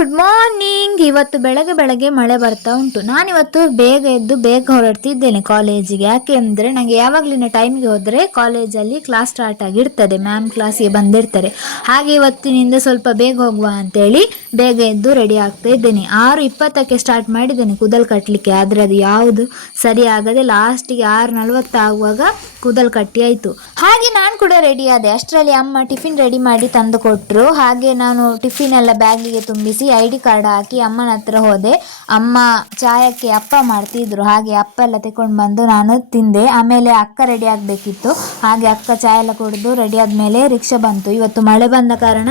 Good morning. ಇವತ್ತು ಬೆಳಗ್ಗೆ ಬೆಳಗ್ಗೆ ಮಳೆ ಬರ್ತಾ ಉಂಟು. ನಾನಿವತ್ತು ಬೇಗ ಎದ್ದು ಬೇಗ ಹೊರಡ್ತಿದ್ದೇನೆ ಕಾಲೇಜಿಗೆ. ಯಾಕೆ ಅಂದರೆ ನನಗೆ ಯಾವಾಗಲಿನ ಟೈಮ್ಗೆ ಹೋದರೆ ಕಾಲೇಜಲ್ಲಿ ಕ್ಲಾಸ್ ಸ್ಟಾರ್ಟ್ ಆಗಿರ್ತದೆ, ಮ್ಯಾಮ್ ಕ್ಲಾಸಿಗೆ ಬಂದಿರ್ತಾರೆ. ಹಾಗೆ ಇವತ್ತಿನಿಂದ ಸ್ವಲ್ಪ ಬೇಗ ಹೋಗುವ ಅಂತೇಳಿ ಬೇಗ ಎದ್ದು ರೆಡಿ ಆಗ್ತಾ ಇದ್ದೇನೆ. 6:20ಕ್ಕೆ ಸ್ಟಾರ್ಟ್ ಮಾಡಿದ್ದೇನೆ ಕೂದಲು ಕಟ್ಟಲಿಕ್ಕೆ, ಆದರೆ ಅದು ಯಾವುದು ಸರಿ ಆಗದೆ ಲಾಸ್ಟಿಗೆ 6:40 ಆಗುವಾಗ ಕೂದಲು ಕಟ್ಟಿ ಆಯಿತು. ಹಾಗೆ ನಾನು ಕೂಡ ರೆಡಿ ಆದೆ. ಅಷ್ಟರಲ್ಲಿ ಅಮ್ಮ ಟಿಫಿನ್ ರೆಡಿ ಮಾಡಿ ತಂದು ಕೊಟ್ಟರು. ಹಾಗೆ ನಾನು ಟಿಫಿನ್ ಎಲ್ಲ ಬ್ಯಾಗಿಗೆ ತುಂಬಿಸಿ ID ಕಾರ್ಡ್ ಹಾಕಿ ಅಮ್ಮನ ಹತ್ರ ಹೋದೆ. ಅಮ್ಮ ಚಾಯಕ್ಕೆ ಅಪ್ಪ ಮಾಡ್ತಿದ್ರು, ಹಾಗೆ ಅಪ್ಪ ಎಲ್ಲ ತಗೊಂಡು ಬಂದು ನಾನು ತಿಂದೆ. ಆಮೇಲೆ ಅಕ್ಕ ರೆಡಿ ಆಗಬೇಕಿತ್ತು, ಹಾಗೆ ಅಕ್ಕ ಚಾಯ್ ಎಲ್ಲ ಕುಡಿದು ರೆಡಿ ಆದಮೇಲೆ ರಿಕ್ಷಾ ಬಂತು. ಇವತ್ತು ಮಳೆ ಬಂದ ಕಾರಣ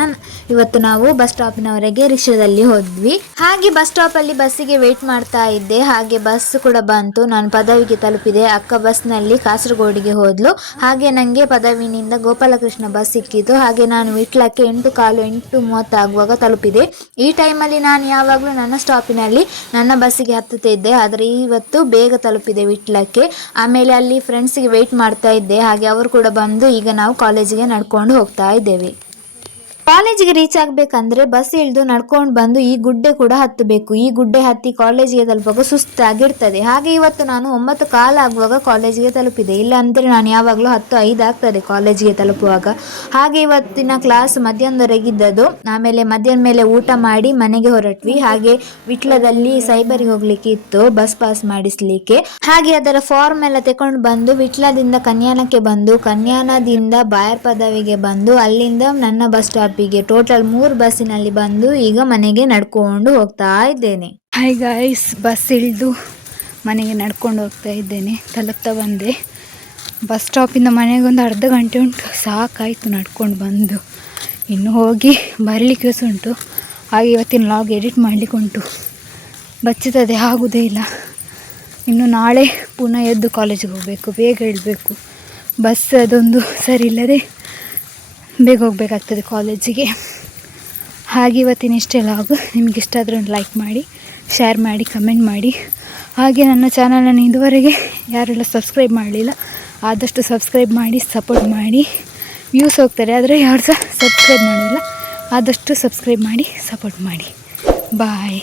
ಇವತ್ತು ನಾವು ಬಸ್ ಸ್ಟಾಪಿನವರೆಗೆ ರಿಕ್ಷಾದಲ್ಲಿ ಹೋದ್ವಿ. ಹಾಗೆ ಬಸ್ ಸ್ಟಾಪಲ್ಲಿ ಬಸ್ಸಿಗೆ ವೇಟ್ ಮಾಡ್ತಾ ಇದ್ದೆ. ಹಾಗೆ ಬಸ್ ಕೂಡ ಬಂತು, ನಾನು ಪದವಿಗೆ ತಲುಪಿದೆ. ಅಕ್ಕ ಬಸ್ನಲ್ಲಿ ಕಾಸರಗೋಡಿಗೆ ಹೋದ್ಲು. ಹಾಗೆ ನನಗೆ ಪದವಿನಿಂದ ಗೋಪಾಲಕೃಷ್ಣ ಬಸ್ ಸಿಕ್ಕಿತು. ಹಾಗೆ ನಾನು ವಿಟ್ಲಕ್ಕೆ 8:15 8:30 ಆಗುವಾಗ ತಲುಪಿದೆ. ಈ ಟೈಮಲ್ಲಿ ನಾನು ಯಾವಾಗಲೂ ನನ್ನ ಸ್ಟಾಪಿನಲ್ಲಿ ನನ್ನ ಬಸ್ಸಿಗೆ ಹತ್ತುತ್ತಿದ್ದೆ, ಆದರೆ ಇವತ್ತು ಬೇಗ ತಲುಪಿದೆ ವಿಟ್ಲಕ್ಕೆ. ಆಮೇಲೆ ಅಲ್ಲಿ ಫ್ರೆಂಡ್ಸಿಗೆ ವೆಯ್ಟ್ ಮಾಡ್ತಾ ಇದ್ದೆ. ಹಾಗೆ ಅವರು ಕೂಡ ಬಂದು ಈಗ ನಾವು ಕಾಲೇಜಿಗೆ ನಡ್ಕೊಂಡು ಹೋಗ್ತಾ ಇದ್ದೇವೆ. ಕಾಲೇಜಿಗೆ ರೀಚ್ ಆಗಬೇಕಂದ್ರೆ ಬಸ್ ಇಳಿದು ನಡ್ಕೊಂಡು ಬಂದು ಈ ಗುಡ್ಡೆ ಕೂಡ ಹತ್ತಬೇಕು. ಈ ಗುಡ್ಡೆ ಹತ್ತಿ ಕಾಲೇಜಿಗೆ ತಲುಪುವಾಗ ಸುಸ್ತಾಗಿರ್ತದೆ. ಹಾಗೆ ಇವತ್ತು ನಾನು 9:15 ಆಗುವಾಗ ಕಾಲೇಜಿಗೆ ತಲುಪಿದೆ. ಇಲ್ಲ ಅಂದರೆ ನಾನು ಯಾವಾಗಲೂ 10:05 ಆಗ್ತದೆ ಕಾಲೇಜಿಗೆ ತಲುಪುವಾಗ. ಹಾಗೆ ಇವತ್ತಿನ ಕ್ಲಾಸ್ ಮಧ್ಯಾಹ್ನದವರೆಗಿದ್ದದು. ಆಮೇಲೆ ಮಧ್ಯಾಹ್ನ ಮೇಲೆ ಊಟ ಮಾಡಿ ಮನೆಗೆ ಹೊರಟ್ವಿ. ಹಾಗೆ ವಿಟ್ಲದಲ್ಲಿ ಸೈಬರಿಗೆ ಹೋಗ್ಲಿಕ್ಕೆ ಇತ್ತು, ಬಸ್ ಪಾಸ್ ಮಾಡಿಸ್ಲಿಕ್ಕೆ. ಹಾಗೆ ಅದರ ಫಾರ್ಮ್ ಎಲ್ಲ ತಗೊಂಡು ಬಂದು ವಿಟ್ಲದಿಂದ ಕನ್ಯಾನಕ್ಕೆ ಬಂದು, ಕನ್ಯಾನದಿಂದ ಬಾಯರ್ ಪದವಿಗೆ ಬಂದು, ಅಲ್ಲಿಂದ ನನ್ನ ಬಸ್ ಸ್ಟಾಪ್ ಟೋಟಲ್ 3 ಬಸ್ಸಿನಲ್ಲಿ ಬಂದು ಈಗ ಮನೆಗೆ ನಡ್ಕೊಂಡು ಹೋಗ್ತಾ ಇದ್ದೇನೆ. ಹಾಯ್ ಗಾಯ್ಸ್, ಬಸ್ ಇಳಿದು ಮನೆಗೆ ನಡ್ಕೊಂಡು ಹೋಗ್ತಾ ಇದ್ದೇನೆ. ತಲುಪ್ತಾ ಬಂದೆ. ಬಸ್ ಸ್ಟಾಪಿಂದ ಮನೆಗೆ ಒಂದು ಅರ್ಧ ಗಂಟೆ ಉಂಟು, ಸಾಕಾಯಿತು ನಡ್ಕೊಂಡು ಬಂದು. ಇನ್ನು ಹೋಗಿ ಬರಲಿಕ್ಕೆ ಉಂಟು. ಹಾಗೆ ಇವತ್ತಿನ ಲಾಗ್ ಎಡಿಟ್ ಮಾಡಲಿಕ್ಕೆ ಉಂಟು, ಬಚ್ಚುತ್ತದೆ, ಆಗೋದೇ ಇಲ್ಲ. ಇನ್ನು ನಾಳೆ ಪುನಃ ಎದ್ದು ಕಾಲೇಜಿಗೆ ಹೋಗಬೇಕು, ಬೇಗ ಇಳಬೇಕು. ಬಸ್ ಅದೊಂದು ಸರಿ ಇಲ್ಲದೆ ಬೇಗ ಹೋಗಬೇಕಾಗ್ತದೆ ಕಾಲೇಜಿಗೆ. ಹಾಗೆ ಇವತ್ತಿನ ಇಷ್ಟೇ ಲಾಗ್. ನಿಮ್ಗೆ ಇಷ್ಟ ಆದರೆ ಒಂದು ಲೈಕ್ ಮಾಡಿ, ಶೇರ್ ಮಾಡಿ, ಕಮೆಂಟ್ ಮಾಡಿ. ಹಾಗೆ ನನ್ನ ಚಾನಲನ್ನು ಇದುವರೆಗೆ ಯಾರೆಲ್ಲ ಸಬ್ಸ್ಕ್ರೈಬ್ ಮಾಡಲಿಲ್ಲ ಆದಷ್ಟು ಸಬ್ಸ್ಕ್ರೈಬ್ ಮಾಡಿ ಸಪೋರ್ಟ್ ಮಾಡಿ. ವ್ಯೂಸ್ ಹೋಗ್ತಾರೆ, ಆದರೆ ಯಾರು ಸಹ ಸಬ್ಸ್ಕ್ರೈಬ್ ಮಾಡಿಲ್ಲ, ಆದಷ್ಟು ಸಬ್ಸ್ಕ್ರೈಬ್ ಮಾಡಿ ಸಪೋರ್ಟ್ ಮಾಡಿ. ಬಾಯ್.